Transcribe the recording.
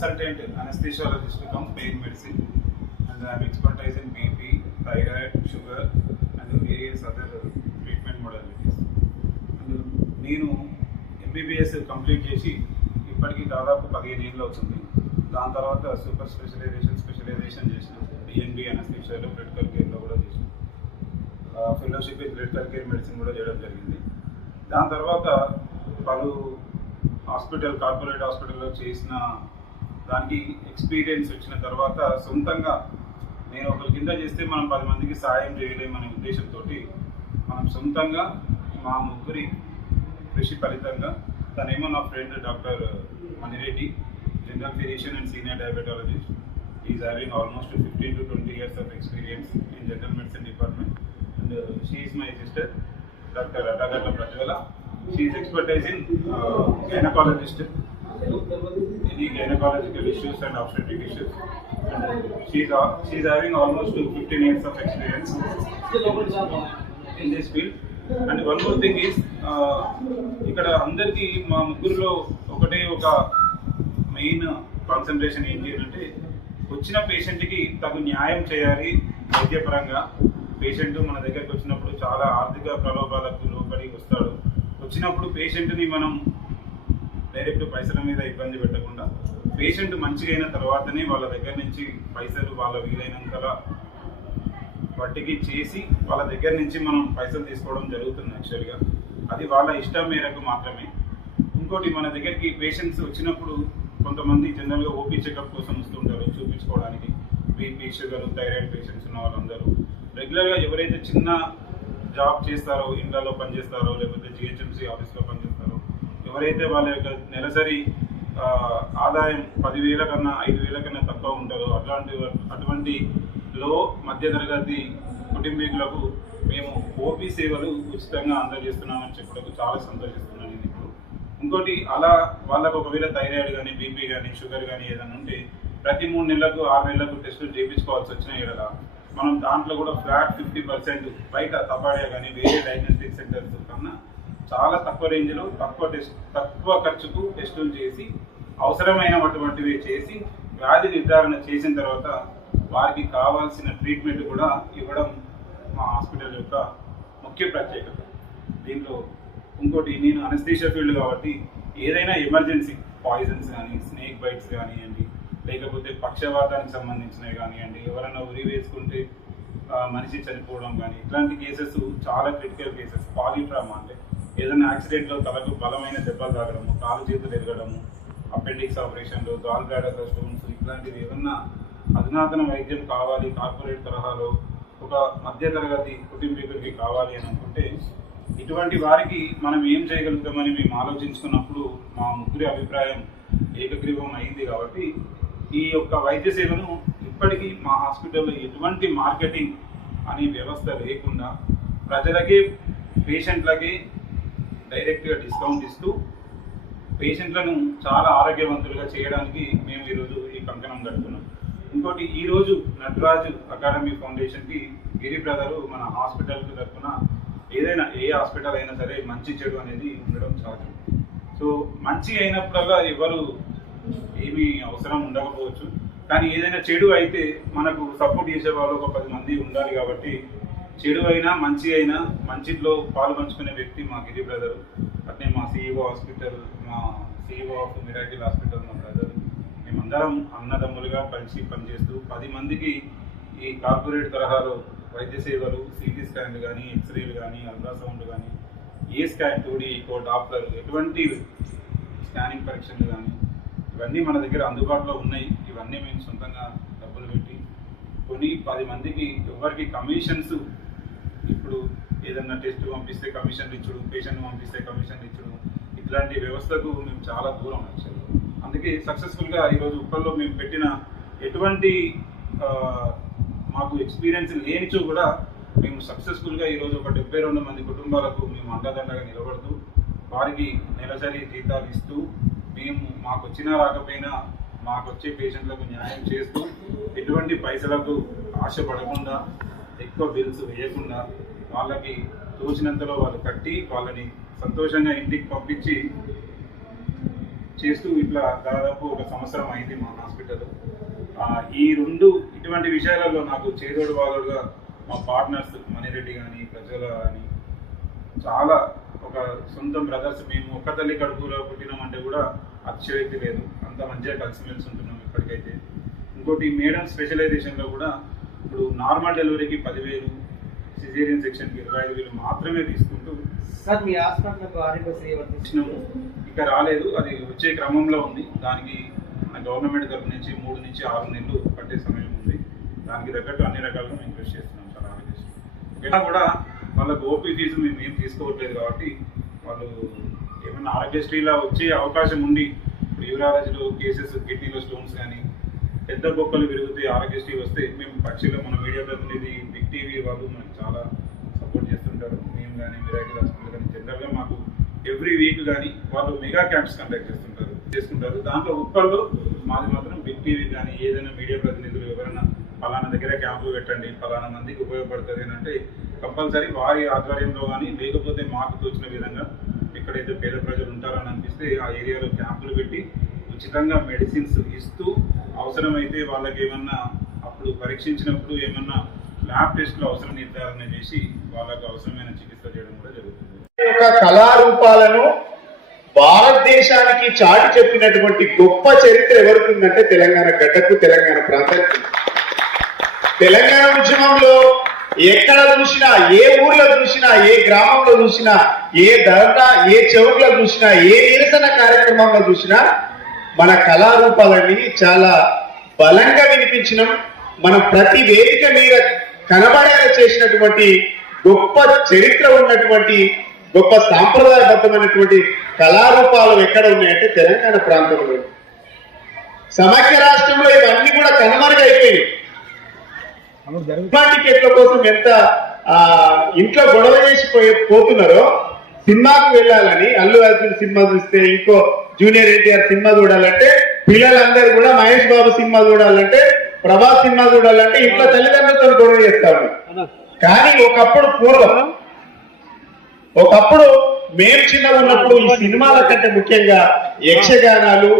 consultant anesthesiologist cum pain medicine, and I am expertise in BP, thyroid, sugar, and various other treatment modalities. And నేను MBBS complete చేసి ఇప్పటికి దాదాపు 15 ఏళ్ళు అవుతుంది. దాని తర్వాత సూపర్ స్పెషలైజేషన్ చేసిన DNB అనస్థీషియాలో క్రిటికల్ కేర్లో కూడా చేసిన fellowship in critical care medicine కూడా చేయడం జరిగింది. దాని తర్వాత పలు కార్పొరేట్ హాస్పిటల్లో చేసిన దానికి ఎక్స్పీరియన్స్ వచ్చిన తర్వాత సొంతంగా నేను ఒకరి కింద చేస్తే మనం 10 మందికి సాయం చేయలేమనే ఉద్దేశంతో మనం సొంతంగా మా ముగ్గురి కృషి ఫలితంగా తనేమో నా friend doctor Mani Reddy, general physician and senior diabetologist. Is having almost 15 to 20 years of experience in general medicine department, and she is my sister, Dr. Adagalla Prajwala. She is expertise in gynecologist, any gynecological issues and obstetric issues, and she is having almost 15 years of experience in this field. And one more thing is ఇక్కడ అందరికీ మా ముగ్గురులో ఒకటే ఒక main concentration ఏంటి అంటే వచ్చిన పేషెంట్కి తగు న్యాయం చేయాలి. వైద్యపరంగా పేషెంట్ మన దగ్గరికి వచ్చినప్పుడు చాలా ఆర్థిక ప్రలోభాలకు లోపడి వస్తాడు. వచ్చినప్పుడు పేషెంట్ని మనం డైరెక్ట్ పైసల మీద ఇబ్బంది పెట్టకుండా పేషెంట్ మంచిగా అయిన తర్వాతనే వాళ్ళ దగ్గర నుంచి పైసలు వాళ్ళ వీలైనంతలా వడ్డీకి చేసి వాళ్ళ దగ్గర నుంచి మనం పైసలు తీసుకోవడం జరుగుతుంది. యాక్చువల్గా అది వాళ్ళ ఇష్టం మేరకు మాత్రమే. ఇంకోటి, మన దగ్గరికి పేషెంట్స్ వచ్చినప్పుడు కొంతమంది జనరల్గా ఓపీ చెకప్ కోసం వస్తుంటారు చూపించుకోవడానికి. బీపీ, షుగర్, థైరాయిడ్ పేషెంట్స్ ఉన్న వాళ్ళందరూ రెగ్యులర్గా ఎవరైతే చిన్న జాబ్ చేస్తారో, ఇండ్లలో పనిచేస్తారో, లేకపోతే GHMC ఆఫీస్లో పనిచేస్తారో, ఎవరైతే వాళ్ళ యొక్క నెలసరి ఆదాయం 10,000 కన్నా 5,000 కన్నా తక్కువ ఉంటుందో అటువంటి లో మధ్యతరగతి కుటుంబీకులకు మేము ఓపీ సేవలు ఉచితంగా అందజేస్తున్నామని చెప్పడానికి చాలా సంతోషిస్తున్నాను నేను ఇప్పుడు. ఇంకోటి, అలా వాళ్ళకు ఒకవేళ థైరాయిడ్ కానీ, బీపీ కానీ, షుగర్ కానీ ఏదైనా ఉంటే ప్రతి 3 నెలలకు 6 నెలలకు టెస్టులు చేయించుకోవాల్సి వచ్చిన ఎడల మనం దాంట్లో కూడా ఫ్లాట్ 50% బయట తపాడియా కానీ వేరే డయాగ్నోస్టిక్ సెంటర్స్ కన్నా చాలా తక్కువ రేంజ్లో తక్కువ ఖర్చుకు టెస్టులు చేసి అవసరమైనటువంటివి చేసి వ్యాధి నిర్ధారణ చేసిన తర్వాత వారికి కావాల్సిన ట్రీట్మెంట్ కూడా ఇవ్వడం మా హాస్పిటల్ యొక్క ముఖ్య ప్రత్యేకత. దీంట్లో ఇంకోటి, నేను అనస్థీషియా ఫీల్డ్ కాబట్టి ఏదైనా ఎమర్జెన్సీ పాయిజన్స్ కానీ, స్నేక్ బైట్స్ కానివ్వండి, లేకపోతే పక్షవాతానికి సంబంధించినవి కానివ్వండి, ఎవరైనా ఉరి వేసుకుంటే మనిషి చనిపోవడం కానీ, ఇట్లాంటి కేసెస్ చాలా క్రిటికల్ కేసెస్. పాలిట్రామా అంటే ఏదైనా యాక్సిడెంట్లో తలకు బలమైన దెబ్బలు తాగడము, కాలు చేతులు ఎరగడము, అపెండిక్స్ ఆపరేషన్లు, గాల్ బ్లాడర్ స్టోన్స్, ఇట్లాంటివి ఏమన్నా అధునాతన వైద్యం కావాలి కార్పొరేట్ తరహాలో ఒక మధ్యతరగతి కుటుంబీకుడికి కావాలి అని అనుకుంటే ఇటువంటి వారికి మనం ఏం చేయగలుగుతామని మేము ఆలోచించుకున్నప్పుడు మా ముగ్గురి అభిప్రాయం ఏకగ్రీవం అయింది. కాబట్టి ఈ యొక్క వైద్య సేవను ఇప్పటికీ మా హాస్పిటల్లో ఎటువంటి మార్కెటింగ్ అనే వ్యవస్థ లేకుండా ప్రజలకే, పేషెంట్లకే డైరెక్ట్గా డిస్కౌంట్ ఇస్తూ పేషెంట్లను చాలా ఆరోగ్యవంతులుగా చేయడానికి మేము ఈరోజు ఈ కంకణం కడుతున్నాం. ఇంకోటి, ఈరోజు నటరాజు అకాడమీ ఫౌండేషన్కి గిరి బ్రదరు మన హాస్పిటల్కి తరఫున ఏదైనా ఏ హాస్పిటల్ అయినా సరే మంచి చెడు అనేది ఉండడం సహజం. సో మంచి అయినప్పుడల్లా ఎవరు ఏమీ అవసరం ఉండకపోవచ్చు, కానీ ఏదైనా చెడు అయితే మనకు సపోర్ట్ చేసే వాళ్ళు ఒక 10 మంది ఉండాలి. కాబట్టి చెడు అయినా మంచి అయినా మంచిలో పాలు పంచుకునే వ్యక్తి మా గిరి బ్రదరు. అట్నే మా CEO హాస్పిటల్, మా CEO ఆఫ్ మిరాకిల్ హాస్పిటల్ మా బ్రదర్. మేమందరం అన్నదమ్ములుగా కలిసి పనిచేస్తూ 10 మందికి ఈ కార్పొరేట్ తరహాలో వైద్య సేవలు, CT స్కాన్లు కానీ, ఎక్స్రేలు కానీ, అల్ట్రాసౌండ్ కానీ, ఏ స్కాన్, 2D, ఈకో, డాప్లర్, ఎటువంటి స్కానింగ్ పరీక్షలు కానీ ఇవన్నీ మన దగ్గర అందుబాటులో ఉన్నాయి. ఇవన్నీ మేము సొంతంగా డబ్బులు పెట్టి కొని 10 మందికి ఎవరికి కమిషన్స్, ఇప్పుడు ఏదన్నా టెస్ట్ పంపిస్తే కమిషన్లు ఇచ్చుడు, పేషెంట్ పంపిస్తే కమిషన్లు ఇచ్చుడు, ఇట్లాంటి వ్యవస్థకు మేము చాలా దూరం యాక్చువల్లీ. అందుకే సక్సెస్ఫుల్గా ఈరోజు ఉప్పల్లో మేము పెట్టిన ఎటువంటి మాకు ఎక్స్పీరియన్స్ లేనిచో కూడా మేము సక్సెస్ఫుల్గా ఈరోజు ఒక 72 మంది కుటుంబాలకు మేము అండదండగా నిలబడుతూ వారికి నెలసరి జీతాలు ఇస్తూ మేము మాకు వచ్చినా రాకపోయినా మాకు వచ్చే పేషెంట్లకు న్యాయం చేస్తూ ఎటువంటి పైసలకు ఆశపడకుండా ఎక్కువ బిల్స్ వేయకుండా వాళ్ళకి తోచినంతలో వాళ్ళు కట్టి వాళ్ళని సంతోషంగా ఇంటికి పంపించి చేస్తూ ఇట్లా దాదాపు ఒక సంవత్సరం అయింది మా హాస్పిటల్. ఈ ఇటువంటి విషయాలలో నాకు చేదోడు వాదోడుగా మా పార్ట్నర్స్ మణిరెడ్డి కానీ ప్రజల కానీ చాలా ఒక సొంత బ్రదర్స్. మేము ఒక్క తల్లి కడుపులో పుట్టినామంటే కూడా అతిశయోక్తి లేదు, అంత మంచిగా కలిసిమెలిసి ఉంటున్నాం ఇప్పటికైతే. ఇంకోటి మేడం స్పెషలైజేషన్లో కూడా ఇప్పుడు నార్మల్ డెలివరీకి 10,000, సిజేరియన్ సెక్షన్కి 25,000 మాత్రమే తీసుకుంటూ సార్ మీ హాస్పిటల్ ఆరోగ్యశ్రీ వచ్చినాము. ఇక రాలేదు, అది వచ్చే క్రమంలో ఉంది. దానికి మన గవర్నమెంట్ తరఫు నుంచి 3 నుంచి 6 నెలలు పట్టే సమయం ఉంది. దానికి తగ్గట్టు అన్ని రకాలుగా మేము కృషి చేస్తున్నాం సార్ ఆరోగ్యశ్రీ. ఇంకా కూడా వాళ్ళకు ఓపీ ఫీజు మేము ఏం తీసుకోవట్లేదు కాబట్టి వాళ్ళు ఏమైనా ఆరోగ్యశ్రీలో వచ్చే అవకాశం ఉండి ఇప్పుడు యూరాలజీలో కేసెస్, కిడ్నీలో స్టోన్స్ కానీ పెద్ద బొక్కలు విరిగితే ఆరోగ్యశ్రీ వస్తే మేము పక్షిలో మన మీడియా ప్రతినిధి బిగ్ టీవీ వాళ్ళు మనకు చాలా సపోర్ట్ చేస్తుంటారు. మేము కానీ మిరాకిల్ హాస్పిటల్ కానీ జనరల్గా మాకు ఎవ్రీ వీక్ కానీ వాళ్ళు మెగా క్యాంప్స్ కండక్ట్ చేసుకుంటారు. దాంట్లో ఉప్పల్లో మాది మాత్రం బిగ్ టీవీ కానీ ఏదైనా మీడియా ప్రతినిధులు ఎవరైనా ఫలానా దగ్గర క్యాంపులు పెట్టండి, ఫలానా మందికి ఉపయోగపడుతుంది అని అంటే కంపల్సరీ వారి ఆధ్వర్యంలో కానీ లేకపోతే మాకు తోచిన విధంగా ఎక్కడైతే పేద ప్రజలు ఉంటారని అనిపిస్తే ఆ ఏరియాలో క్యాంపులు పెట్టి ఉచితంగా మెడిసిన్స్ ఇస్తూ అవసరమైతే వాళ్ళకి ఏమన్నా అప్పుడు పరీక్షించినప్పుడు ఏమన్నా ల్యాబ్ టెస్ట్లో అవసరం నిర్ధారణ చేసి వాళ్ళకు అవసరమైన చికిత్స చేయడం కూడా జరుగుతుంది. కళారూపాలను భారతదేశానికి చాటి చెప్పినటువంటి గొప్ప చరిత్ర ఎవరుకుందంటే తెలంగాణ గడ్డకు, తెలంగాణ ప్రాంతానికి. తెలంగాణ ఉద్యమంలో ఎక్కడ చూసినా, ఏ ఊర్లో చూసినా, ఏ గ్రామంలో చూసినా, ఏ ధర్నా, ఏ చౌక్లో చూసినా, ఏ నిరసన కార్యక్రమంలో చూసినా మన కళారూపాలని చాలా బలంగా వినిపించినాం. మనం ప్రతి వేదిక మీద కనబడేలా చేసినటువంటి గొప్ప చరిత్ర ఉన్నటువంటి గొప్ప సాంప్రదాయబద్ధమైనటువంటి కళారూపాలు ఎక్కడ ఉన్నాయంటే తెలంగాణ ప్రాంతంలో. సమైక్య రాష్ట్రంలో ఇవన్నీ కూడా కనుమరుగైపోయినాయి. టికెట్ల కోసం ఎంత ఇంట్లో గొడవ చేసి పోతున్నారో సినిమాకు వెళ్ళాలని, అల్లు అర్జున్ సినిమా చూస్తే, ఇంకో జూనియర్ ఎన్టీఆర్ సినిమా చూడాలంటే, పిల్లలందరూ కూడా మహేష్ బాబు సినిమా చూడాలంటే, ప్రభాస్ సినిమా చూడాలంటే ఇంట్లో తల్లిదండ్రులతో గొడవ చేస్తారు. కానీ ఒకప్పుడు మేము చిన్నగా ఉన్నప్పుడు ఈ సినిమాల కంటే ముఖ్యంగా యక్షగానాలు,